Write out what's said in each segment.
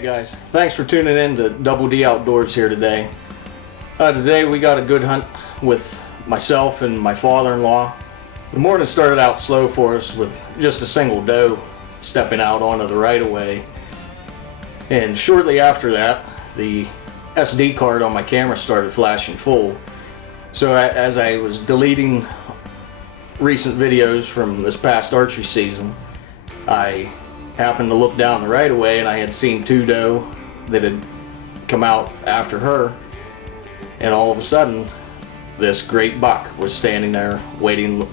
Hey guys, thanks for tuning in to Double D Outdoors here today. Today we got a good hunt with myself and my father-in-law. The morning started out slow for us with just a single doe stepping out onto the right-of-way. And shortly after that, the SD card on my camera started flashing full. So as I was deleting recent videos from this past archery season, I happened to look down the right-of-way and I had seen two doe that had come out after her, and all of a sudden this great buck was standing there waiting,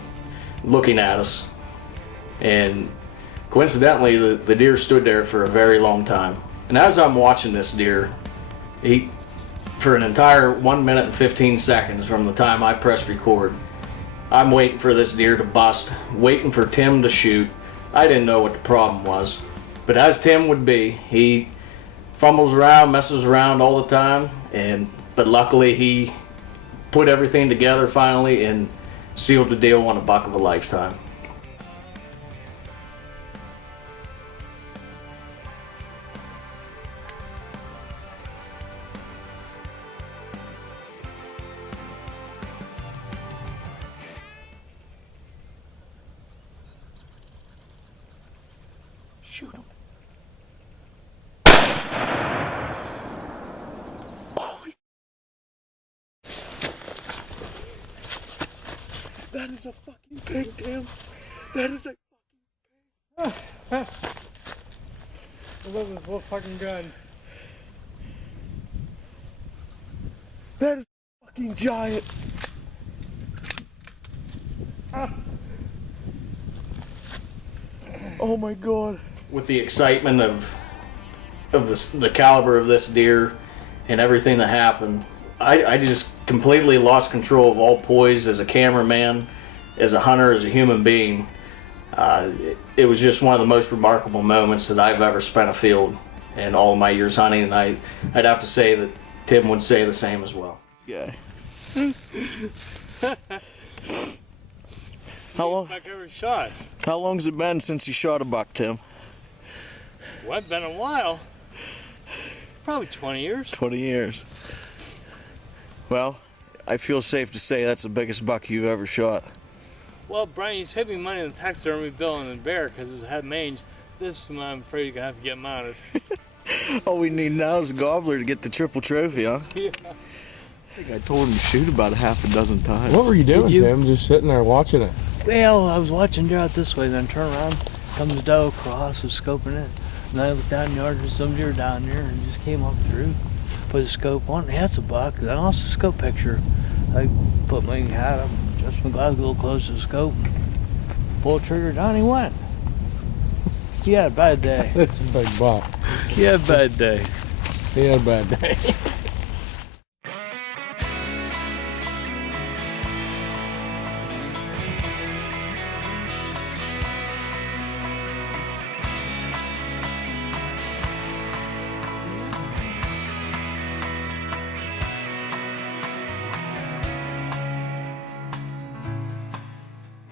looking at us. And coincidentally the deer stood there for a very long time. And as I'm watching this deer, for an entire 1 minute and 15 seconds from the time I pressed record, I'm waiting for this deer to bust, waiting for Tim to shoot. I didn't know what the problem was, but as Tim would be, he fumbles around, messes around all the time, but luckily he put everything together finally and sealed the deal on a buck of a lifetime. Shoot him. Holy. That is a fucking pig, Tim. That is a fucking pig. I love this little fucking gun. That is a fucking giant. Oh my god. With the excitement of the caliber of this deer and everything that happened, I just completely lost control of all poise as a cameraman, as a hunter, as a human being. It was just one of the most remarkable moments that I've ever spent afield in all of my years hunting, and I'd have to say that Tim would say the same as well. Yeah. How long? Buck ever shot? How long's it been since you shot a buck, Tim? Well, it's been a while. Probably 20 years. 20 years. Well, I feel safe to say that's the biggest buck you've ever shot. Well, Brian, you saved me money in the taxidermy bill on the bear because it had mange. This one I'm afraid you're going to have to get mounted. All we need now is a gobbler to get the triple trophy, huh? Yeah. I think I told him to shoot about a half a dozen times. What were you doing, Tim? Just sitting there watching it? Well, I was watching deer out this way, then turn around, come the doe across, was scoping it. And I looked down the yard, there's some deer down there, and just came up through. Put a scope on, yeah, it's a buck. And I lost the scope picture. I put my hat up, just my glasses a little close to the scope. Pull the trigger, down he went. He had a bad day. That's a big buck. He had a bad day. He had a bad day.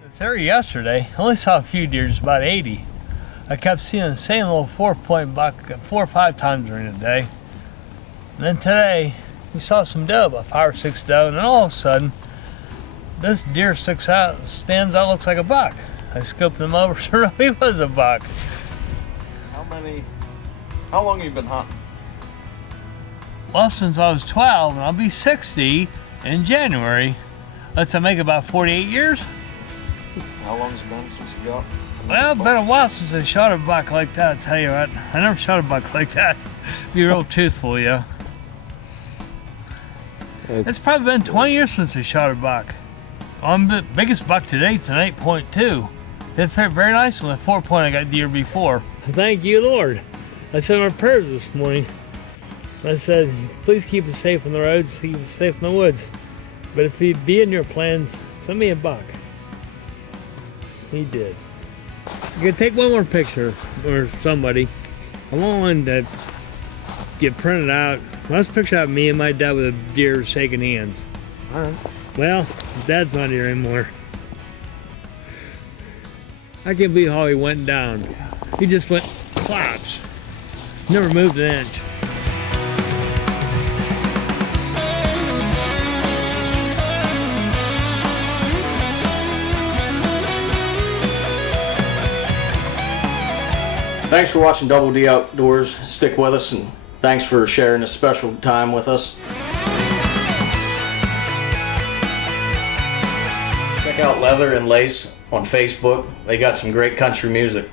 It's there yesterday. I only saw a few deer, just about 80. I kept seeing the same little 4-point buck 4 or 5 times during the day. And then today, we saw some doe, about 5 or 6 doe, and then all of a sudden, this deer stands out, looks like a buck. I scoped him over, sure enough, he was a buck. How long have you been hunting? Well, since I was 12, and I'll be 60 in January. Let's make about 48 years. How long has it been since you got? Well, it's been a while since I shot a buck like that, I tell you what. I never shot a buck like that. Be real truthful, yeah. It's probably been 20 years since I shot a buck. The biggest buck to date's an 8.2. It fit very nice with the 4-point I got the year before. Thank you, Lord. I said my prayers this morning. I said, please keep us safe on the roads, keep us safe in the woods. But if he'd be in your plans, send me a buck. He did. You can take one more picture, or somebody. I want one that get printed out. Let's picture out me and my dad with a deer shaking hands. All right. Well, Dad's not here anymore. I can't believe how he went down. He just went claps. Never moved an inch. Thanks for watching Double D Outdoors. Stick with us, and thanks for sharing this special time with us. Check out Leather and Lace on Facebook. They got some great country music.